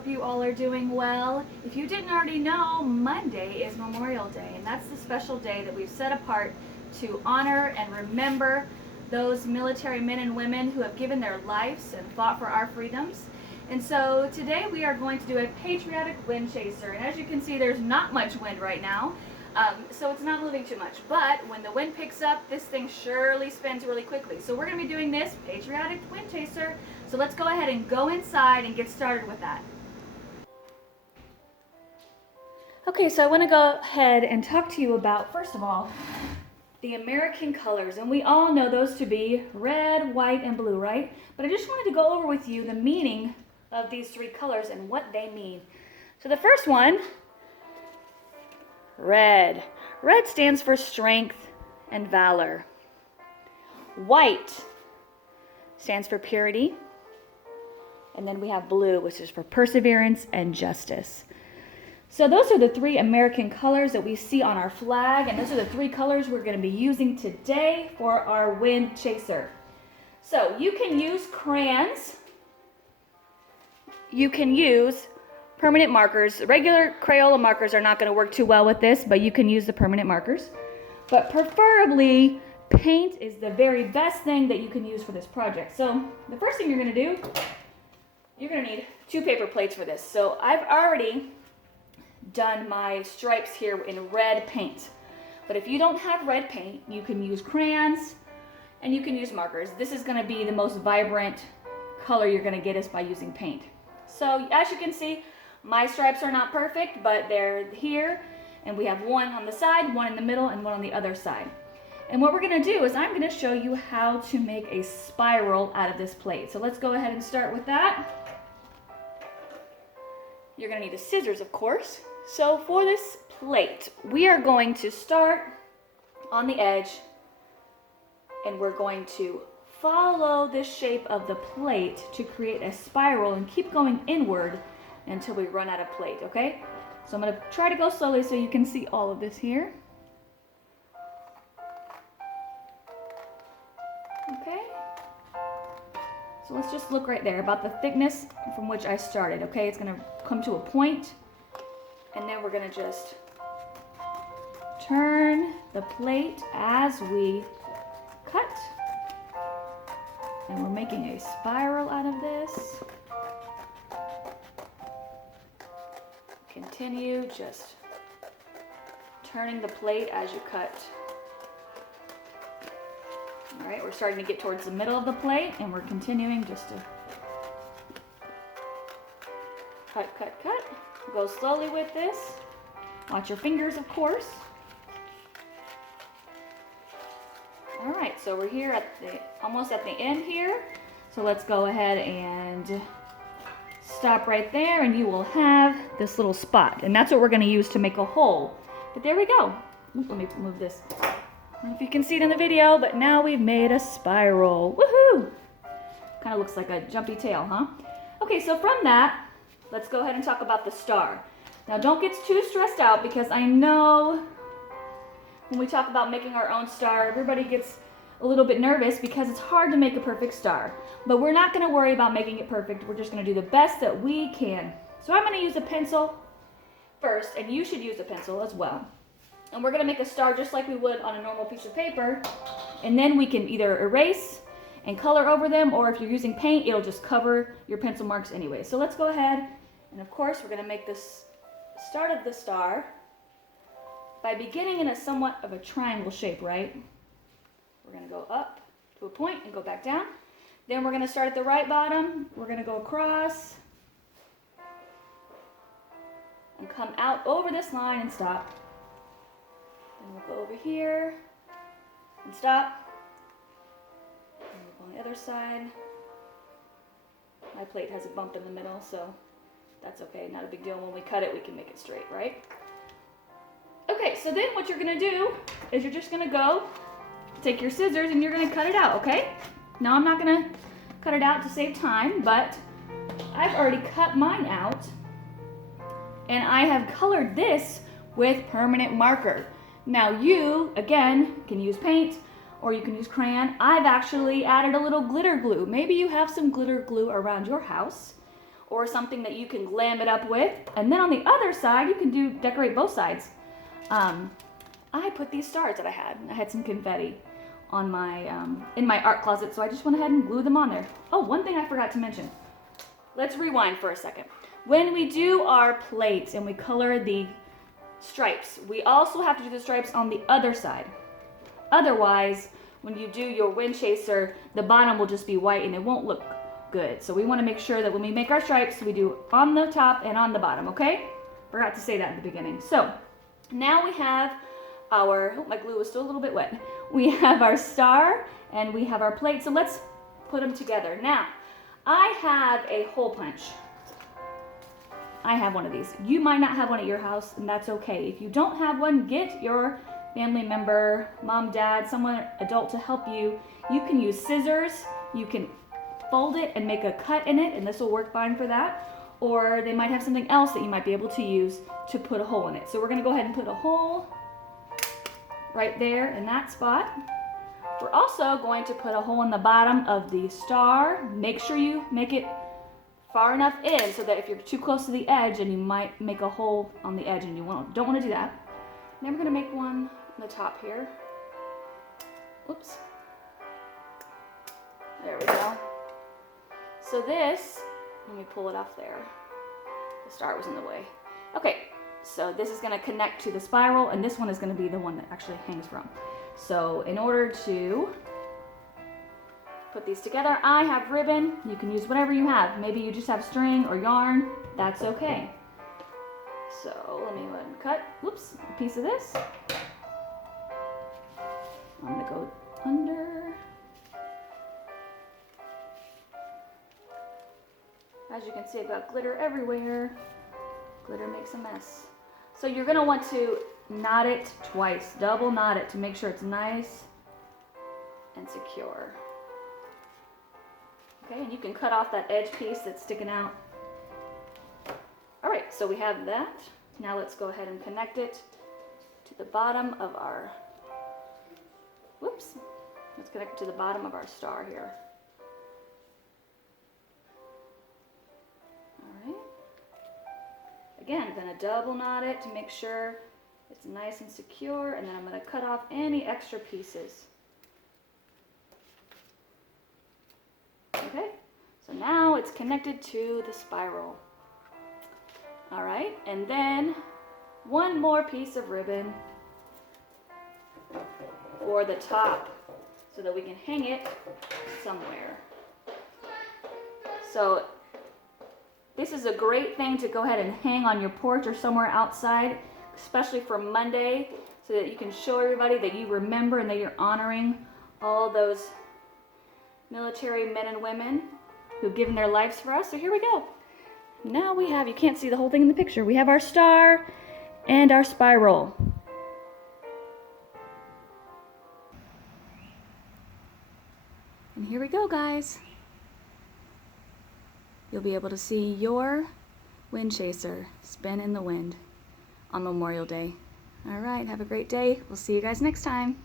hope you all are doing well. If you didn't already know, Monday is Memorial Day, and that's the special day that we've set apart to honor and remember those military men and women who have given their lives and fought for our freedoms. And so today we are going to do a patriotic wind chaser, and as you can see, there's not much wind right now. So it's not moving too much, but when the wind picks up, this thing surely spins really quickly. So we're going to be doing this patriotic wind chaser. So let's go ahead and go inside and get started with that. Okay, so I want to go ahead and talk to you about, first of all, the American colors. And we all know those to be red, white, and blue, right? But I just wanted to go over with you the meaning of these three colors and what they mean. So the first one, red. Red stands for strength and valor. White stands for purity. And then we have blue, which is for perseverance and justice. So those are the three American colors that we see on our flag, and those are the three colors we're going to be using today for our wind chaser. So you can use crayons. You can use permanent markers. Regular Crayola markers are not going to work too well with this, but you can use the permanent markers. But preferably, paint is the very best thing that you can use for this project. So the first thing you're going to do, you're going to need 2 paper plates for this. So I've already done my stripes here in red paint. But if you don't have red paint, you can use crayons and you can use markers. This is going to be the most vibrant color you're going to get is by using paint. So as you can see, my stripes are not perfect, but they're here, and we have one on the side, one in the middle, and one on the other side. And what we're going to do is I'm going to show you how to make a spiral out of this plate. So let's go ahead and start with that. You're going to need the scissors, of course. So for this plate, we are going to start on the edge, and we're going to follow the shape of the plate to create a spiral and keep going inward until we run out of plate, okay? So I'm going to try to go slowly so you can see all of this here. Okay? So let's just look right there, about the thickness from which I started, okay? It's going to come to a point, and then we're going to just turn the plate as we cut. And we're making a spiral out of this. Continue just turning the plate as you cut. All right, we're starting to get towards the middle of the plate, and we're continuing just to cut, cut, cut. Go slowly with this. Watch your fingers, of course. All right, so we're here at almost at the end here. So let's go ahead and stop right there, and you will have this little spot. And that's what we're going to use to make a hole. But there we go. Ooh, let me move this. I don't know if you can see it in the video, but now we've made a spiral. Woohoo! Kind of looks like a jumpy tail, huh? Okay, so from that, let's go ahead and talk about the star. Now don't get too stressed out, because I know when we talk about making our own star, everybody gets a little bit nervous because it's hard to make a perfect star. But we're not going to worry about making it perfect. We're just going to do the best that we can. So I'm going to use a pencil first, and you should use a pencil as well. And we're going to make a star just like we would on a normal piece of paper. And then we can either erase and color over them, or if you're using paint, it'll just cover your pencil marks anyway. So let's go ahead, and of course we're going to make this start of the star by beginning in a somewhat of a triangle shape, right? We're going to go up to a point and go back down. Then we're going to start at the right bottom. We're going to go across and come out over this line and stop. Then we'll go over here and stop. And we'll go on the other side. My plate has a bump in the middle, so that's okay. Not a big deal. When we cut it, we can make it straight, right? Okay, so then what you're going to do is you're just going to go take your scissors and you're going to cut it out, okay? Now I'm not going to cut it out to save time, but I've already cut mine out, and I have colored this with permanent marker. Now you, again, can use paint or you can use crayon. I've actually added a little glitter glue. Maybe you have some glitter glue around your house, or something that you can glam it up with. And then on the other side, you can decorate both sides. I put these stars that I had some confetti on my in my art closet, so I just went ahead and glued them on there. Oh, one thing I forgot to mention. Let's rewind for a second. When we do our plates and we color the stripes, we also have to do the stripes on the other side. Otherwise, when you do your wind chaser, the bottom will just be white and it won't look good. So we want to make sure that when we make our stripes, we do on the top and on the bottom, okay? Forgot to say that in the beginning. So now we have our, oh, my glue is still a little bit wet. We have our star and we have our plate. So let's put them together. Now, I have a hole punch. I have one of these. You might not have one at your house, and that's okay. If you don't have one, get your family member, mom, dad, someone adult to help you. You can use scissors. You can fold it and make a cut in it, and this will work fine for that. Or they might have something else that you might be able to use to put a hole in it. So we're going to go ahead and put a hole right there in that spot. We're also going to put a hole in the bottom of the star. Make sure you make it far enough in so that if you're too close to the edge, and you might make a hole on the edge and you don't want to do that. Then we're going to make one on the top here. Oops. There we go. So this, let me pull it off there. The star was in the way. Okay, so this is going to connect to the spiral, and this one is going to be the one that actually hangs from. So in order to put these together, I have ribbon. You can use whatever you have. Maybe you just have string or yarn. That's okay. So let me go ahead and cut, whoops, a piece of this. I'm going to go under. As you can see, I've got glitter everywhere. Glitter makes a mess. So you're going to want to knot it twice, double knot it to make sure it's nice and secure. Okay, and you can cut off that edge piece that's sticking out. All right, so we have that. Now let's go ahead and connect it to the bottom of our, whoops, let's connect it to the bottom of our star here. All right. Again, I'm gonna double knot it to make sure it's nice and secure, and then I'm gonna cut off any extra pieces. Okay, so now it's connected to the spiral. All right, and then one more piece of ribbon for the top so that we can hang it somewhere. So this is a great thing to go ahead and hang on your porch or somewhere outside, especially for Monday, so that you can show everybody that you remember and that you're honoring all those military men and women who've given their lives for us. So here we go. Now we have, you can't see the whole thing in the picture, we have our star and our spiral. And here we go, guys. You'll be able to see your wind chaser spin in the wind on Memorial Day. All right, have a great day. We'll see you guys next time.